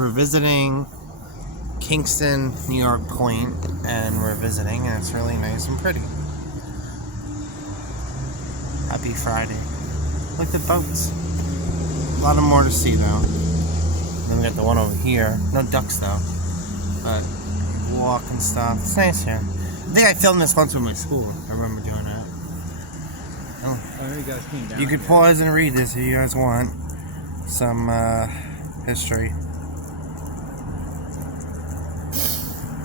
We're visiting Kingston, New York Point, and we're visiting, and it's really nice and pretty. Happy Friday. Look at the boats. A lot of more to see, though. Then we got the one over here. No ducks, though. But walk and stuff. It's nice here. I think I filmed this once with my school. I remember doing that. Oh, you guys came down. You could pause and read this if you guys want some history.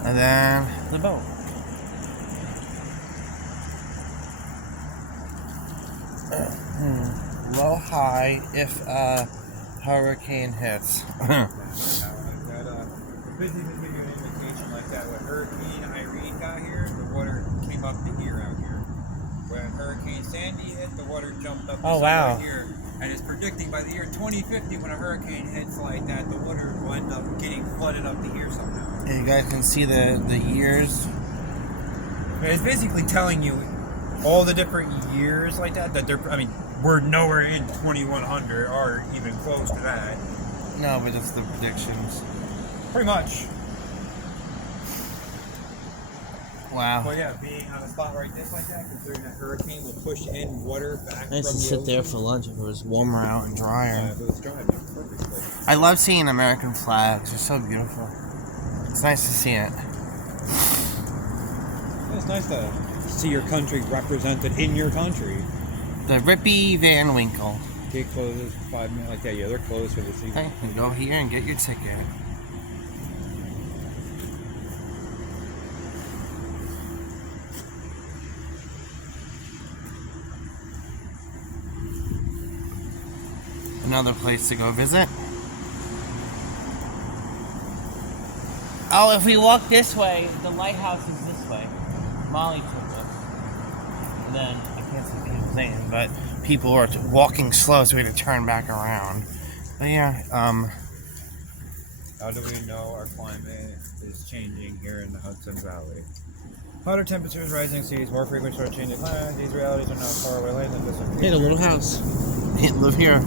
And then the boat. Low high if a hurricane hits. Busy to give you an indication like that. When Hurricane Irene got here, the water came up to here out here. When Hurricane Sandy hit, the water jumped up to right here. And it's predicting by the year 2050, when a hurricane hits like that, the water will end up getting flooded up to here somehow. And you guys can see the years. But it's basically telling you all the different years like that. We're nowhere in 2100 or even close to that. No, but it's the predictions. Pretty much. Wow. Well, yeah, being on a spot like this like that, considering that hurricane will push in water back Nice from to the sit ocean. there for lunch if it was warmer out and drier. If it was dry, it'd be perfect. I love seeing American flags. They're so beautiful. It's nice to see it. It's nice to see your country represented in your country. The Rippy Van Winkle. Gate closes 5 minutes like that. Yeah, they're closed for the season. Hey, you go here and get your ticket. Another place to go visit. Oh, if we walk this way, the lighthouse is this way. Molly took us. And then, I can't see what people saying, but people are walking slow, so we had to turn back around. But yeah, How do we know our climate is changing here in the Hudson Valley? Hotter temperatures, rising seas, more frequent short changes. These realities are not far away. Like this. hey, the little house. Can't live here.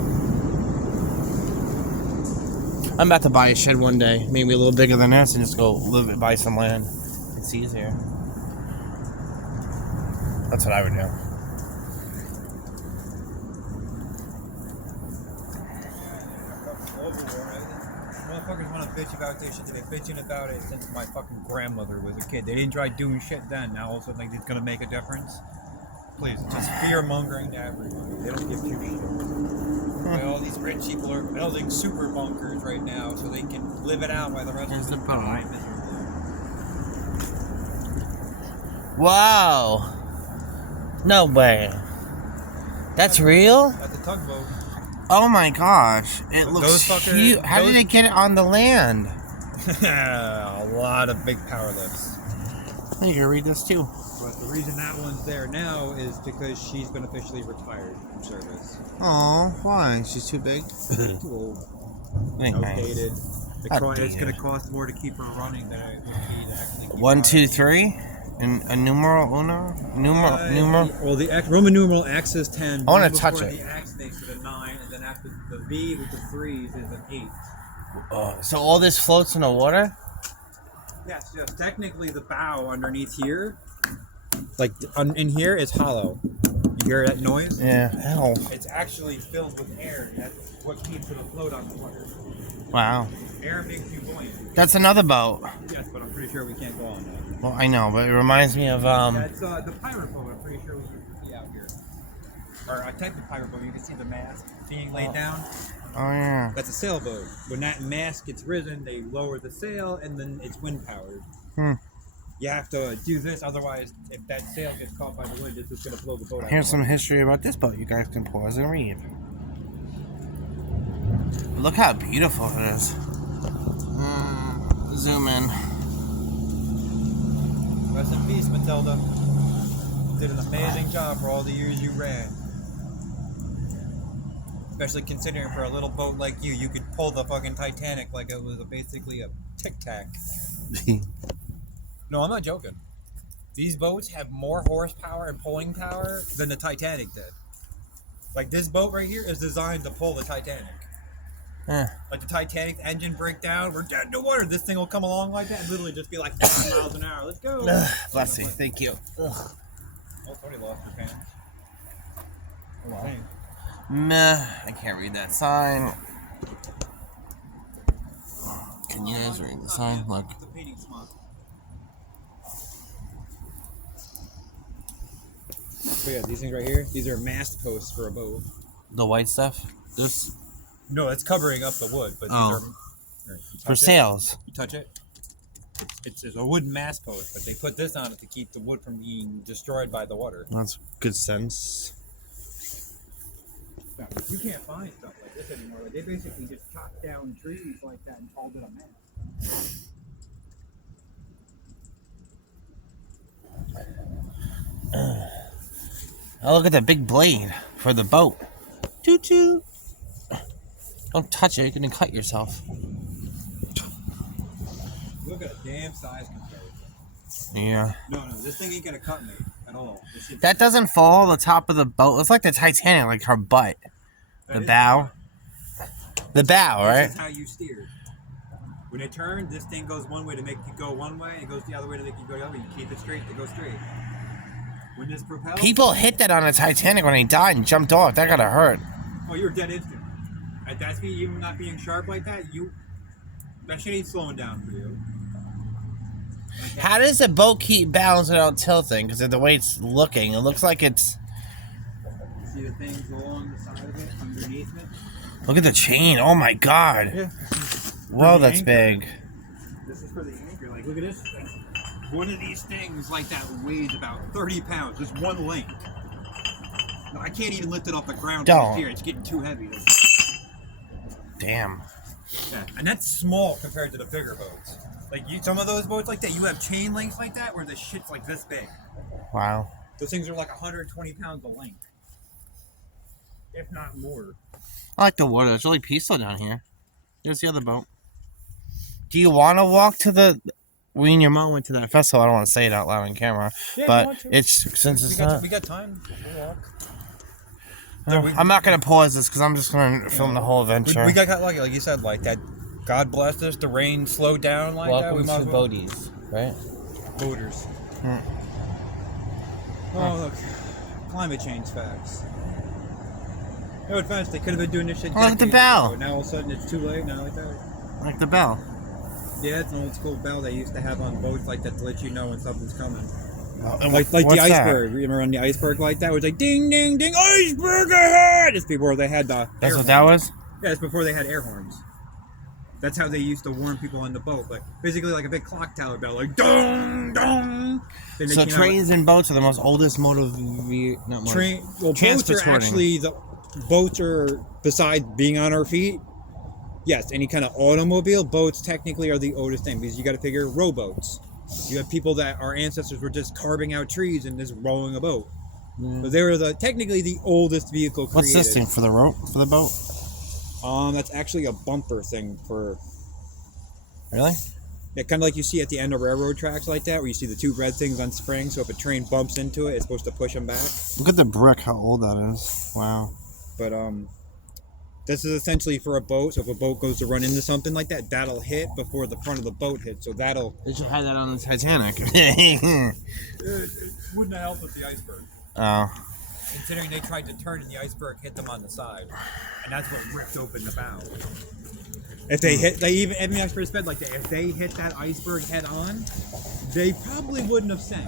I'm about to buy a shed one day, maybe a little bigger than this, and just go live buy some land. It's easier. That's what I would do. Motherfuckers want to bitch about this shit. They've been bitching about it since my fucking grandmother was a kid. They didn't try doing shit then. Now all of a sudden, like, it's gonna make a difference. Please, it's just fear mongering to everybody. They don't give two shits. Like, all these rich people are building super bunkers right now so they can live it out while the rest of them die miserably. Wow. No way. That's real? That's a tugboat. Oh my gosh. It looks fuckers- huge. How did they get it on the land? A lot of big power lifts. You can read this too. But the reason that one's there now is because she's been officially retired from service. Oh, why? She's too big? Too old. Outdated. It's going to cost more to keep her running than it would be to actually keep 1, 2, 3? And a numeral uno? Numeral? Well, the Roman numeral X is 10. I want to touch it. The X makes it a 9, and then after the V with the 3s is an 8. So all this floats in the water? Yes, yes. Technically, the bow underneath here, like in here, is hollow. You hear that noise? Yeah. Hell. It's actually filled with air. That's what keeps it afloat on the water. Wow. Air makes you buoyant. That's another boat. Yes, but I'm pretty sure we can't go on that. Well, I know, but it reminds me of That's the pirate boat. I'm pretty sure we can see out here. Or a type of pirate boat. You can see the mast being laid down. Oh yeah. That's a sailboat. When that mast gets risen, they lower the sail, and then it's wind powered. You have to do this, otherwise, if that sail gets caught by the wind, it's just going to blow the boat out. Here's some history about this boat. You guys can pause and read. Look how beautiful it is. Zoom in. Rest in peace, Matilda. You did an amazing job for all the years you ran. Especially considering for a little boat like you, you could pull the fucking Titanic like it was basically a tic-tac. No, I'm not joking. These boats have more horsepower and pulling power than the Titanic did. Like, this boat right here is designed to pull the Titanic. Like the Titanic engine breakdown, we're dead in the water. This thing will come along like that and literally just be like 5 miles an hour. Let's go. Bless you. Thank you. Oh, Tony lost her pants. Oh, Meh. I can't read that sign. Can you guys read the sign? Look. The painting smog. So yeah, these things right here, these are mast posts for a boat. The white stuff? This? No, it's covering up the wood, but these are for sails. You touch it. It's a wooden mast post, but they put this on it to keep the wood from being destroyed by the water. That's good sense. No, you can't find stuff like this anymore. Like, they basically just chopped down trees like that and called it a mast. Oh, look at the big blade for the boat. Choo-choo. Don't touch it. You're going to cut yourself. Look at a damn size comparison. Yeah. No, this thing ain't going to cut me at all. That doesn't fall the top of the boat. It's like the Titanic, like her butt. The bow. The bow, right? This is how you steer. When it turns, this thing goes one way to make you go one way, and it goes the other way to make you go the other way. You keep it straight to go straight. When this propels... People hit that on a Titanic when they died and jumped off. That gotta hurt. Oh, you're dead instant. At that speed, even not being sharp like that, that shit ain't slowing down for you. Like how does the boat keep balance without tilting? Because of the way it's looking, it looks like it's... See the things along the side of it, underneath it? Look at the chain. Oh my god. Yeah. Whoa, that's big. This is for the anchor. Like, look at this thing. One of these things like that weighs about 30 pounds. Just one link. No, I can't even lift it off the ground. Don't. Here. It's getting too heavy. Damn. Yeah, and that's small compared to the bigger boats. Like some of those boats like that, you have chain links like that where the shit's like this big. Wow. Those things are like 120 pounds a length, if not more. I like the water. It's really peaceful down here. Here's the other boat. Do you want to walk to the... We and your mom went to that festival. I don't want to say it out loud on camera. Yeah, but it's... Since it's not... We got time. We'll walk. I'm not going to pause this because I'm just going to film the whole adventure. We got lucky, like you said, like that. God blessed us. The rain slowed down like Welcome that. to Boaties, right? Boaters. Oh, look. Climate change facts. No offense, they could have been doing this shit. I like the decades bell. ago. Now all of a sudden it's too late. Now like that. I like the bell. Yeah, it's an old school bell they used to have on boats like that to let you know when something's coming. And Like the what's iceberg. Remember on the iceberg like that? It was like ding, ding, ding, iceberg ahead! It's before they had the That's air what that was? Yeah, it's before they had air horns. That's how they used to warn people on the boat. Like basically like a big clock tower bell, like dong, dong. Then So trains and boats are the most oldest mode of... Not mode. Boats are actually... Boats are, besides being on our feet, yes, any kind of automobile, boats technically are the oldest thing because you got to figure rowboats. You have people that our ancestors were just carving out trees and just rowing a boat. So they were technically the oldest vehicle created. What's this thing for the rope for the boat? That's actually a bumper thing for. Really? Yeah, kind of like you see at the end of railroad tracks like that, where you see the two red things on springs. So if a train bumps into it, it's supposed to push them back. Look at the brick. How old that is. Wow. But this is essentially for a boat. So if a boat goes to run into something like that, that'll hit before the front of the boat hits. So that'll. They should have that on the Titanic. It wouldn't have helped with the iceberg. Oh. Considering they tried to turn and the iceberg hit them on the side, and that's what ripped open the bow. If they hit, the experts said like that. If they hit that iceberg head on, they probably wouldn't have sank.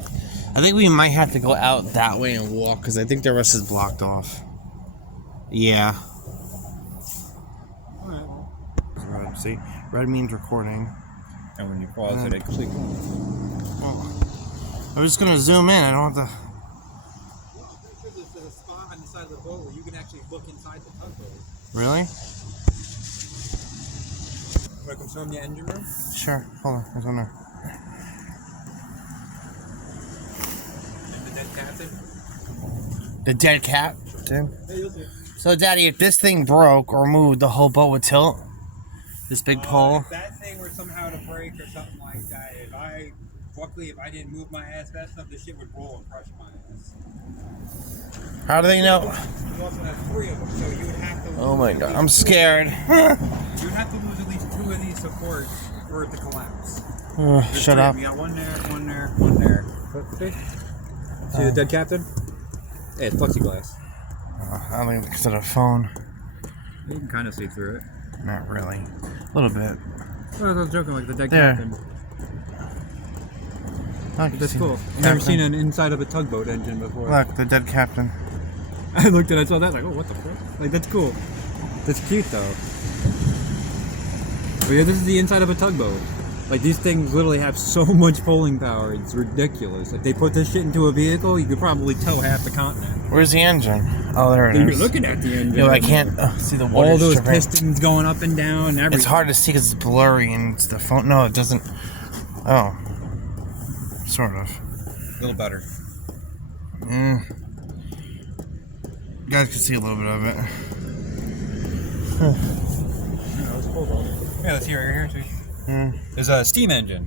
I think we might have to go out that way and walk because I think the rest is blocked off. Yeah. Alright, well. Red, see? Red means recording. And when you pause it, click. I'm just going to zoom in. I don't have to... There's a spot on the side of the boat where you can actually look inside the tugboat. Really? Want to come show them the engine room? Sure. Hold on. There's one there. And the dead captain? The dead cat? Tim? Hey, you'll see. So, Daddy, if this thing broke or moved, the whole boat would tilt? This big pole? If that thing were somehow to break or something like that, luckily if I didn't move my ass fast enough, this shit would roll and crush my ass. How do they know? You also have 3 of them, so you would have to... Oh my god, I'm scared. You'd have to lose at least 2 of these supports for it to collapse. Shut up. We got one there, one there, one there. See the dead captain? Hey, it's plexiglass. I think because of the phone. You can kind of see through it. Not really. A little bit. Well, I was joking, like the dead There. captain. Look, That's cool. I've never seen an inside of a tugboat engine before. Look, the dead captain. I looked and I saw that, like, oh, what the fuck? Like, that's cool. That's cute, though. But yeah, this is the inside of a tugboat. Like, these things literally have so much pulling power, it's ridiculous. If they put this shit into a vehicle, you could probably tow half the continent. Where's the engine? Oh, there it You're is. looking at the engine. Yo, I can't see the water. All those stripping. pistons going up and down and everything. It's hard to see because it's blurry and it's the phone. No, it doesn't. Oh. Sort of. A little better. You guys can see a little bit of it. Yeah, let's see right here. There's a steam engine.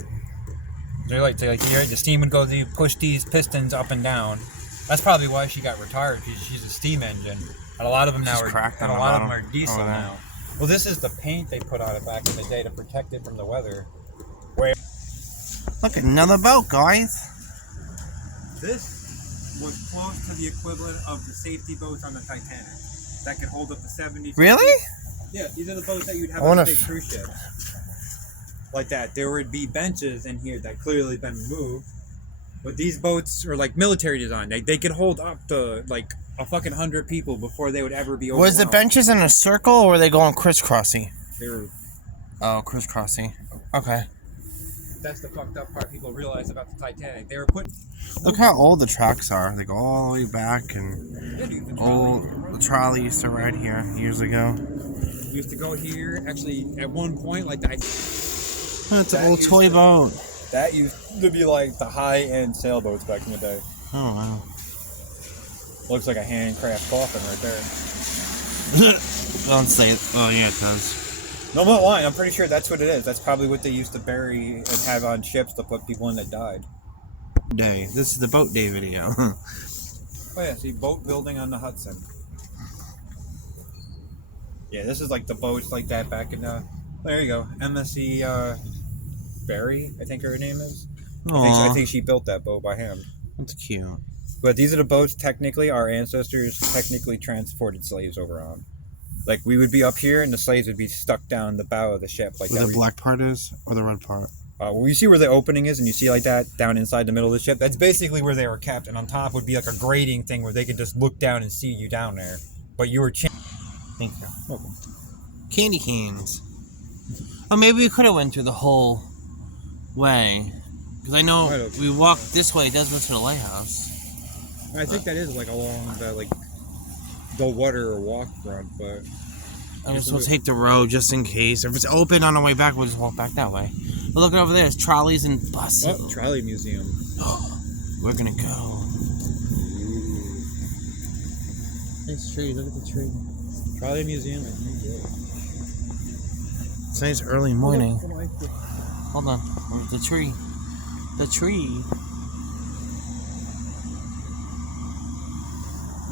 They like to, the steam would go, you push these pistons up and down. That's probably why she got retired, because she's a steam engine. And a lot of them now are diesel now. Well, this is the paint they put on it back in the day to protect it from the weather. Look, another boat, guys. This was close to the equivalent of the safety boats on the Titanic. That could hold up to 70. Really? Yeah, these are the boats that you'd have on a big cruise ship. Like that. There would be benches in here that clearly been removed. But these boats are like military design. They could hold up to like a fucking 100 people before they would ever be overwhelmed. Was the benches in a circle or were they going crisscrossy? They were. Oh, crisscrossy. Okay. That's the fucked up part people realize about the Titanic. They were put. Look how old the tracks are. They go all the way back, and the trolley used to ride here years ago. Used to go here. Actually, at one point, like that. It's an old toy boat. That used to be like the high-end sailboats back in the day. Oh wow. Looks like a handcraft coffin right there. Don't say it. Oh yeah, it does. No, I'm not lying. I'm pretty sure that's what it is. That's probably what they used to bury and have on ships to put people in that died. Day. This is the boat day video. Oh yeah, see, boat building on the Hudson. Yeah, this is like the boats like that back in the... There you go. MSC Berry, I think her name is. I think she built that boat by hand. That's cute. But these are the boats, technically, our ancestors technically transported slaves over on. Like, we would be up here, and the slaves would be stuck down the bow of the ship. Like where the black part is, or the red part? Well, you see where the opening is, and you see like that down inside the middle of the ship? That's basically where they were kept, and on top would be like a grating thing where they could just look down and see you down there. But you were... Thank you. Welcome. Candy canes. Oh, maybe we could have went through the whole way. Because I know we walked this way, it does go to the lighthouse. I think that is like along the, like, the water or walk front, but... I guess we'll take the road just in case. If it's open on the way back, we'll just walk back that way. But look over there, it's trolleys and buses. Oh, trolley museum. We're gonna go. Nice tree, look at the tree. Trolley museum in New York. It's nice early morning. Hold on, the tree. The tree.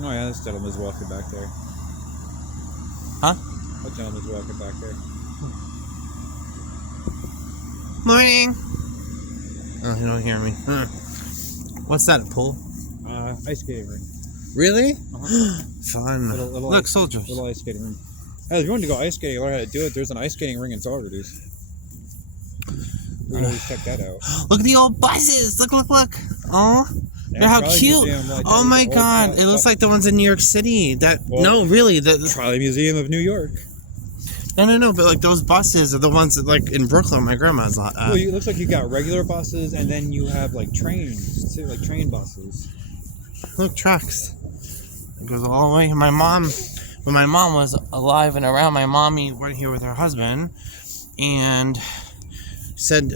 Oh yeah, this gentleman's walking back there. Huh? That gentleman's walking back there. Morning! Oh, you don't hear me. What's that, a pool? Ice skating ring. Really? Uh-huh. Fun. Little Look, ice, soldiers. Little ice skating ring. Hey, if you wanted to go ice skating, learn how to do it. There's an ice skating ring in Saugerties. We can always check that out. Look at the old buses! Look, look, look! Oh, they're how cute! Museum, Oh my god, it looks like the ones in New York City. No, really, the Trolley Museum of New York. No, but like those buses are the ones that like in Brooklyn, my grandma's at. Well, it looks like you got regular buses, and then you have like trains too, like train buses. Look, tracks. It goes all the way. When my mom was alive and around, my mommy went here with her husband, and said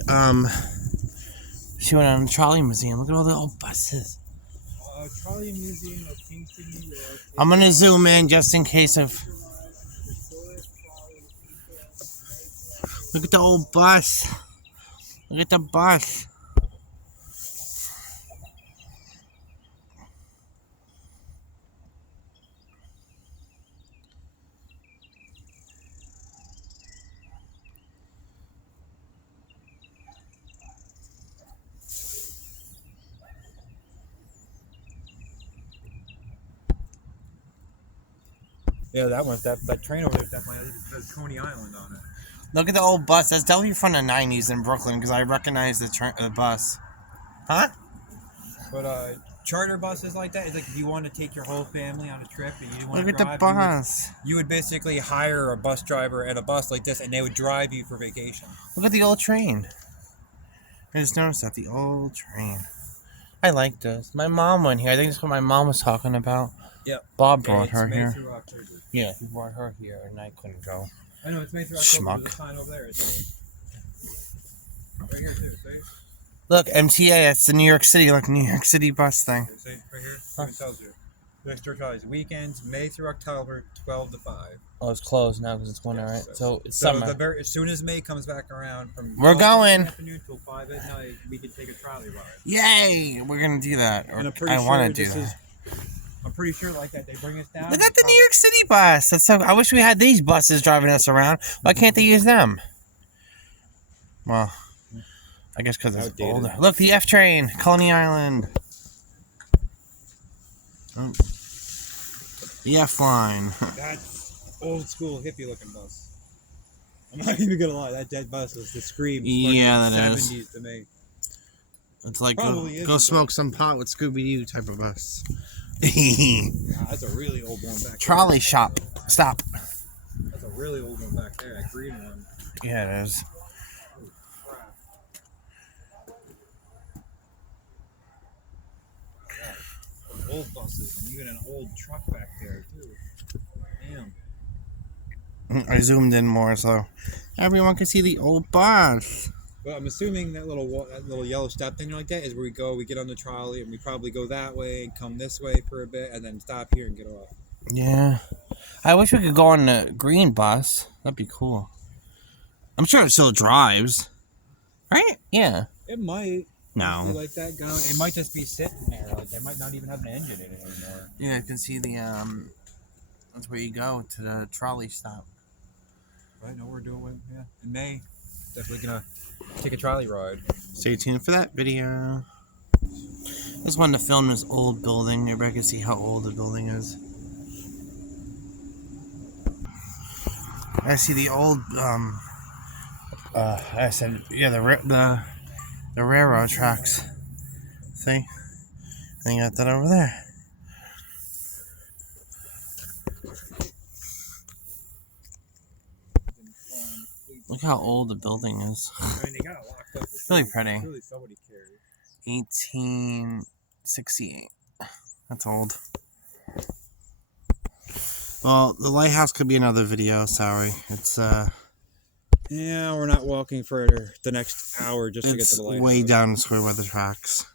she went on the trolley museum. Look at all the old buses. Trolley Museum of Kingston, New York. I'm gonna zoom in just in case of. Look at the old bus. Look at the bus. Yeah, that one. That train over there definitely has Coney Island on it. Look at the old bus. That's definitely from the 90s in Brooklyn because I recognize the bus. Huh? But charter buses like that is like if you want to take your whole family on a trip and you want Look to at drive, the bus. you would basically hire a bus driver and a bus like this, and they would drive you for vacation. Look at the old train. I just noticed that. The old train. I like this. My mom went here. I think that's what my mom was talking about. Yep. Bob brought her May here. through October. Yeah, he brought her here and I couldn't go. I know, it's May through October. Schmuck. There's a sign over there. It's right here, too. See? Look, MTA. That's the New York City. Look, New York City bus thing. See? Right here? It tells you. Extra charge. Weekends, May through October, 12 to 5. Oh, it's closed now because it's winter, Yes, right? So it's summer. As soon as May comes back around, from We're 12 going. in the afternoon till 5 at night, we can take a trolley ride. Yay! We're gonna do that. And I'm pretty I sure want to do this that. is. I'm pretty sure like that they bring us down. Look at the New York City bus. That's so. I wish we had these buses driving us around. Why can't they use them? Well, I guess because it's Outdated. older. Look, the F train, Coney Island. Oh. The F line. That's old school hippie looking bus. I'm not even gonna lie, that dead bus was the scream. Yeah, that is. 70s to me. It's like Probably go isn't, smoke some pot with Scooby-Doo type of bus. That's a really old one back Trolley shop. Stop. there. That's a really old one back there, that green one. Yeah, it is. Holy crap. Yeah. Some old buses and even an old truck back there too. Damn. I zoomed in more so everyone can see the old bus. Well, I'm assuming that little yellow step thing like that is where we get on the trolley and we probably go that way and come this way for a bit and then stop here and get off. Yeah. I wish we could go on the green bus. That'd be cool. I'm sure it still drives. Right? Yeah. It might. No. Like that go. It might just be sitting there. Like they might not even have an engine in it anymore. Yeah, I can see the that's where you go to the trolley stop. I know we're doing. Yeah. In May, definitely gonna take a trolley ride. Stay tuned for that video. Just wanted to film this old building. Everybody can see how old the building is. I see the old I said yeah the railroad tracks. See? They got that over there. Look how old the building is. I mean, they got it locked up. It's really pretty. Really, somebody cared. 1868. That's old. Well, the lighthouse could be another video. Sorry, it's Yeah, we're not walking for the next hour just to get to it's the lighthouse. way down this way by the tracks.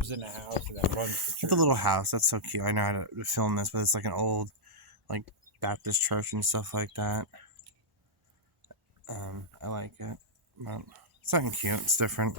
It's in a house that runs Look at the little house. That's so cute. I know how to film this, but it's like an old, like Baptist church and stuff like that. I like it. But it's something cute. It's different.